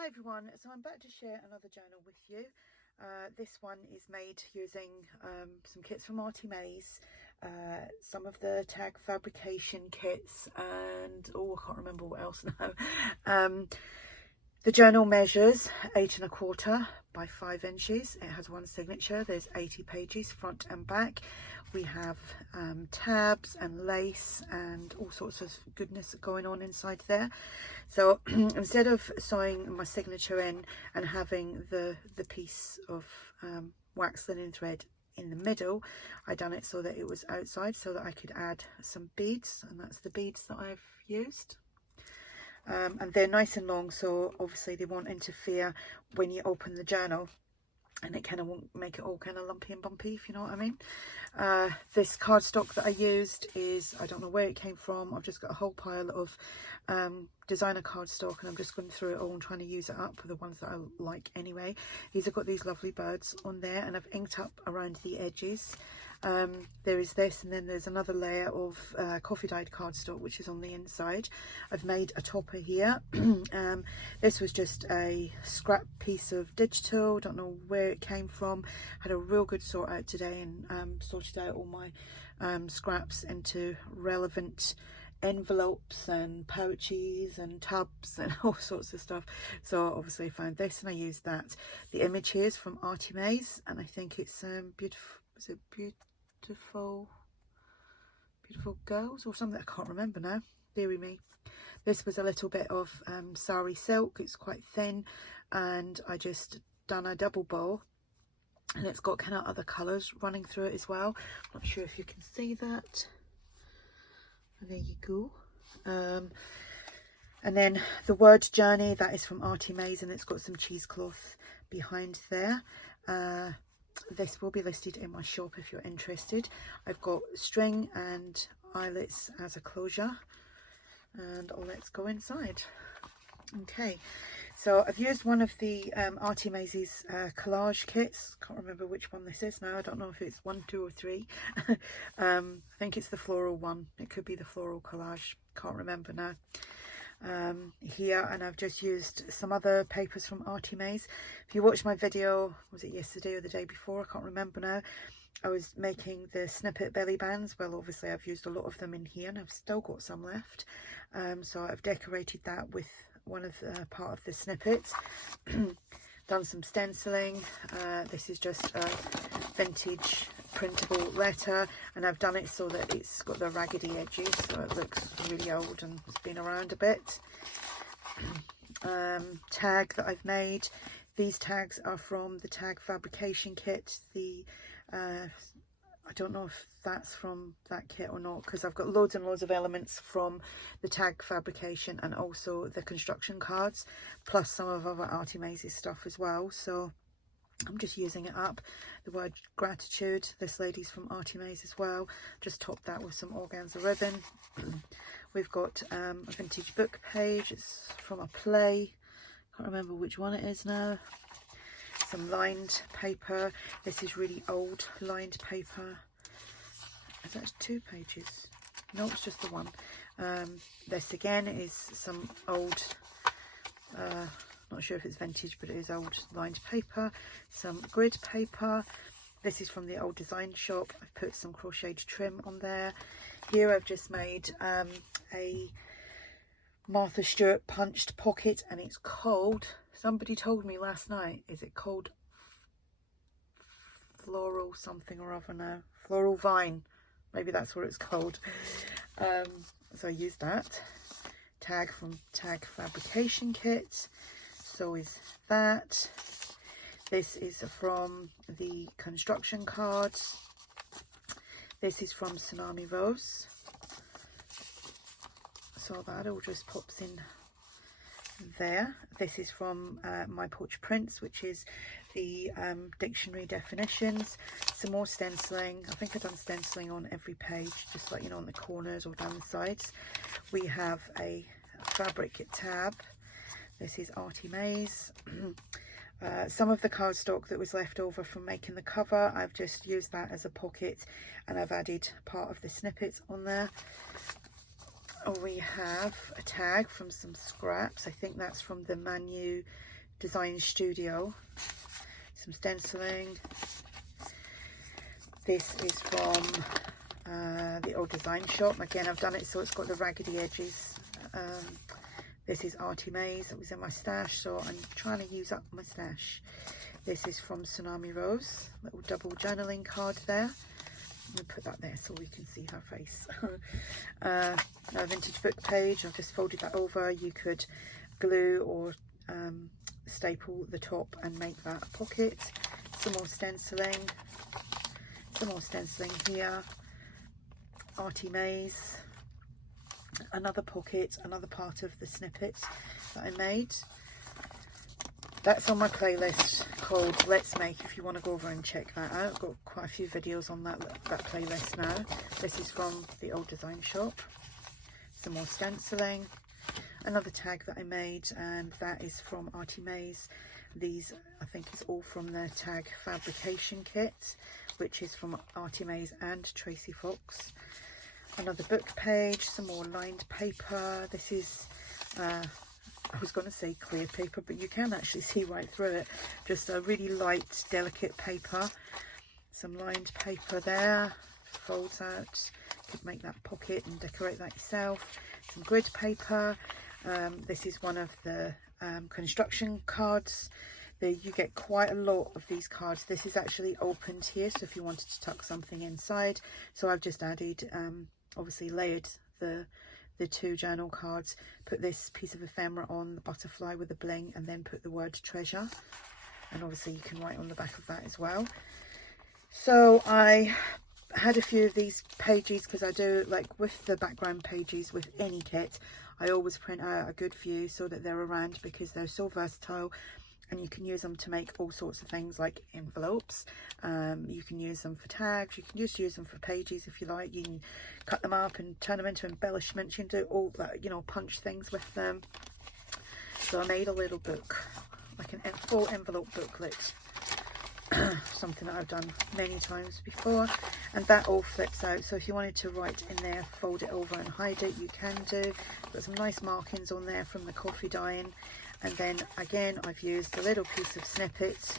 Hi everyone, so I'm back to share another journal with you. This one is made using some kits from ARTYmaze, some of the tag fabrication kits, and oh, I can't remember what else now. The journal measures 8 1/4 by 5 inches. It has one signature. There's 80 pages front and back. We have tabs and lace and all sorts of goodness going on inside there. So instead of sewing my signature in and having the piece of wax linen thread in the middle, I done it so that it was outside so that I could add some beads, and that's the beads that I've used. And they're nice and long, so obviously they won't interfere when you open the journal, and it kind of won't make it all kind of lumpy and bumpy, if you know what I mean. This cardstock that I used is, I don't know where it came from. I've just got a whole pile of designer cardstock, and I'm just going through it all and trying to use it up, the ones that I like anyway. These have got these lovely birds on there, and I've inked up around the edges. There is this, and then there's another layer of coffee dyed cardstock which is on the inside. I've made a topper here. This was just a scrap piece of digital, don't know where it came from. Had a real good sort out today and sorted out all my scraps into relevant envelopes and pouches and tubs and all sorts of stuff. So obviously I found this and I used that. The image here is from ARTYmaze, and I think it's beautiful. Is it beautiful girls or something? I can't remember now, dearie me. This was a little bit of sari silk. It's quite thin, and I just done a double bow, and it's got kind of other colours running through it as well. Not sure if you can see that. There you go. And then the word journey, that is from ARTYmaze, and it's got some cheesecloth behind there. This will be listed in my shop if you're interested. I've got string and eyelets as a closure, and let's go inside. Okay, so I've used one of the ARTYmaze's collage kits. Can't remember which one this is now. I don't know if it's 1, 2 or 3. I think it's the floral one. It could be the floral collage, can't remember now. Here, and I've just used some other papers from ARTYmaze. If you watched my video, was it yesterday or the day before, I can't remember now, I was making the snippet belly bands. Well, obviously I've used a lot of them in here, and I've still got some left. So I've decorated that with one of the part of the snippets. Done some stenciling. This is just a vintage printable letter, and I've done it so that it's got the raggedy edges, so it looks really old and it's been around a bit. Tag that I've made. These tags are from the tag fabrication kit. The I don't know if that's from that kit or not, because I've got loads and loads of elements from the tag fabrication and also the construction cards, plus some of other ARTYmaze's stuff as well. So I'm just using it up. The word gratitude, this lady's from ARTYmaze as well. Just topped that with some organza ribbon. We've got a vintage book page. It's from a play. Can't remember which one it is now. Some lined paper. This is really old lined paper. Is that 2 pages? No, it's just the one. This again is some old, not sure if it's vintage, but it is old lined paper. Some grid paper. This is from the old design shop. I've put some crocheted trim on there. Here I've just made a Martha Stewart punched pocket, and it's called, somebody told me last night, is it called floral something or other now? Floral vine, maybe that's what it's called. So I used that. Tag from tag fabrication kit. So is that. This is from the construction cards. This is from Tsunami Rose. So that all just pops in there. This is from My Porch Prints, which is the dictionary definitions. Some more stenciling. I think I've done stenciling on every page, just like, you know, on the corners or down the sides. We have a fabric tab. This is ARTYmaze. Some of the cardstock that was left over from making the cover, I've just used that as a pocket, and I've added part of the snippets on there. we have a tag from some scraps. I think that's from the Manu Design Studio. Some stenciling. This is from the old design shop. Again, I've done it so it's got the raggedy edges. This is ARTYmaze. It was in my stash, so I'm trying to use up my stash. This is from Tsunami Rose. Little double journaling card there. I'll put that there so we can see her face. A vintage book page. I've just folded that over. You could glue or staple the top and make that a pocket. Some more stenciling. Some more stenciling here. ARTYmaze. Another pocket, another part of the snippet that I made. That's on my playlist called Let's Make, if you want to go over and check that out. I've got quite a few videos on that playlist now. This is from the old design shop. Some more stenciling. Another tag that I made, and that is from ARTYmaze. These, I think, is all from their tag fabrication kit, which is from ARTYmaze and Tracy Fox. Another book page, some more lined paper. This is, I was going to say clear paper, but you can actually see right through it. Just a really light, delicate paper. Some lined paper there, folds out. You could make that pocket and decorate that yourself. Some grid paper. This is one of the construction cards. You get quite a lot of these cards. This is actually opened here, so if you wanted to tuck something inside. So I've just added, obviously layered the two journal cards, put this piece of ephemera on, the butterfly with the bling, and then put the word treasure. And obviously you can write on the back of that as well. So I had a few of these pages because I do, like with the background pages with any kit, I always print out a good few so that they're around, because they're so versatile. And you can use them to make all sorts of things like envelopes. You can use them for tags. You can just use them for pages if you like. You can cut them up and turn them into embellishments. You can do all that, you know, punch things with them. So I made a little book, like a full envelope booklet. Something that I've done many times before. And that all flips out. So if you wanted to write in there, fold it over and hide it, you can do. Got some nice markings on there from the coffee dyeing. And then again, I've used a little piece of snippet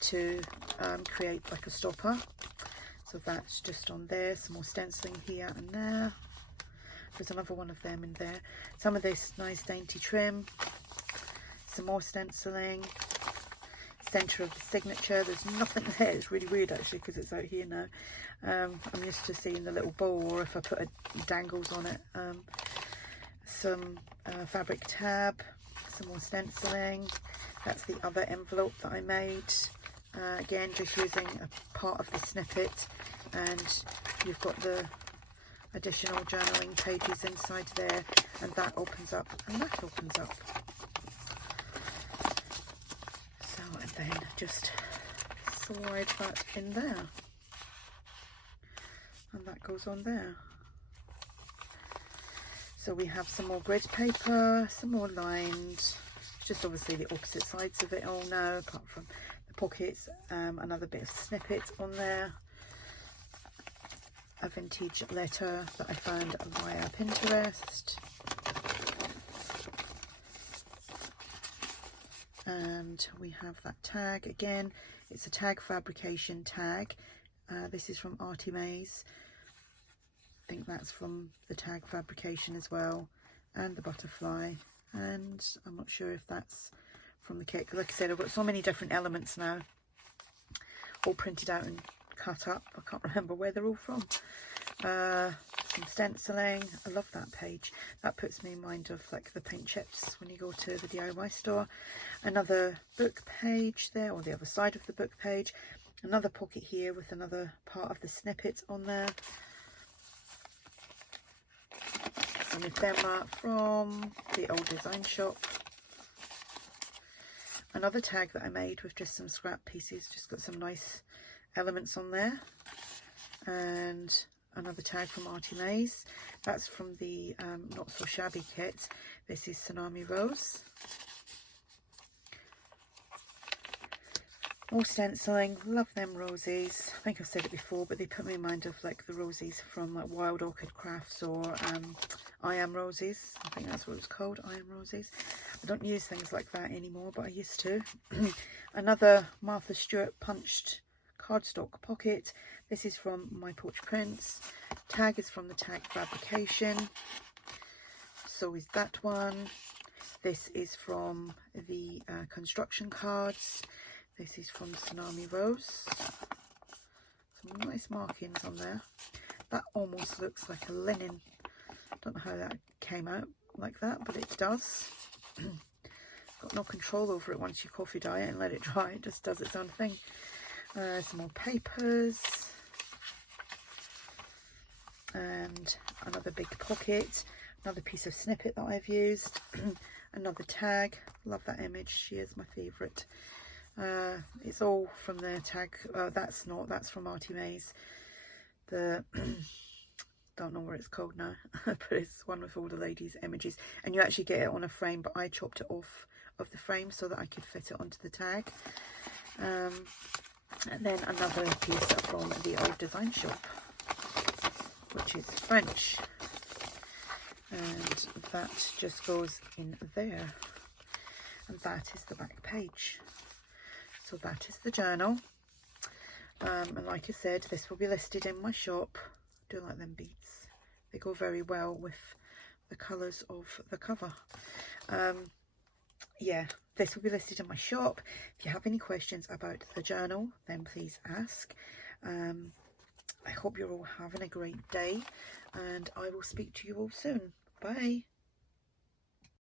to create like a stopper. So that's just on there. Some more stenciling here and there. There's another one of them in there. Some of this nice dainty trim. Some more stenciling. Center of the signature. There's nothing there. It's really weird actually because it's out here now. I'm used to seeing the little bowl, or if I put dangles on it. Some fabric tab, some more stenciling. That's the other envelope that I made. Again, just using a part of the snippet, and you've got the additional journaling pages inside there, and that opens up, and that opens up. So, and then just slide that in there, and that goes on there. So we have some more grid paper, some more lined, it's just obviously the opposite sides of it all now, apart from the pockets. Another bit of snippet on there, a vintage letter that I found via Pinterest, and we have that tag again. It's a tag fabrication tag. This is from ARTYmaze. I think that's from the tag fabrication as well, and the butterfly, and I'm not sure if that's from the kit, because like I said, I've got so many different elements now all printed out and cut up. I can't remember where they're all from. Some stenciling. I love that page. That puts me in mind of like the paint chips when you go to the DIY store. Another book page there, or the other side of the book page. Another pocket here with another part of the snippet on there. Some ephemera from the old design shop. Another tag that I made with just some scrap pieces, just got some nice elements on there. And another tag from ARTYmaze. That's from the Not So Shabby kit. This is Tsunami Rose. More stenciling, love them roses. I think I've said it before, but they put me in mind of like the roses from like Wild Orchid Crafts or I Am Roses. I think that's what it's called, I Am Roses. I don't use things like that anymore, but I used to. Another Martha Stewart punched cardstock pocket. This is from My Porch Prints. Tag is from the Tag Fabrication. So is that one. This is from the construction cards. This is from Tsunami Rose. Some nice markings on there. That almost looks like a linen. Don't know how that came out like that, but it does. Got no control over it once you coffee dye it and let it dry. It just does its own thing. Some more papers. And another big pocket. Another piece of snippet that I've used. Another tag. Love that image. She is my favourite. It's all from their tag. That's from ARTYmaze. The don't know what it's called now, but it's one with all the ladies' images, and you actually get it on a frame, but I chopped it off of the frame so that I could fit it onto the tag. And then another piece from the Old Design Shop, which is French, and that just goes in there, and that is the back page. So that is the journal, and like I said, this will be listed in my shop. I do like them beads, they go very well with the colours of the cover. Yeah, this will be listed in my shop. If you have any questions about the journal, then please ask. I hope you're all having a great day, and I will speak to you all soon. Bye.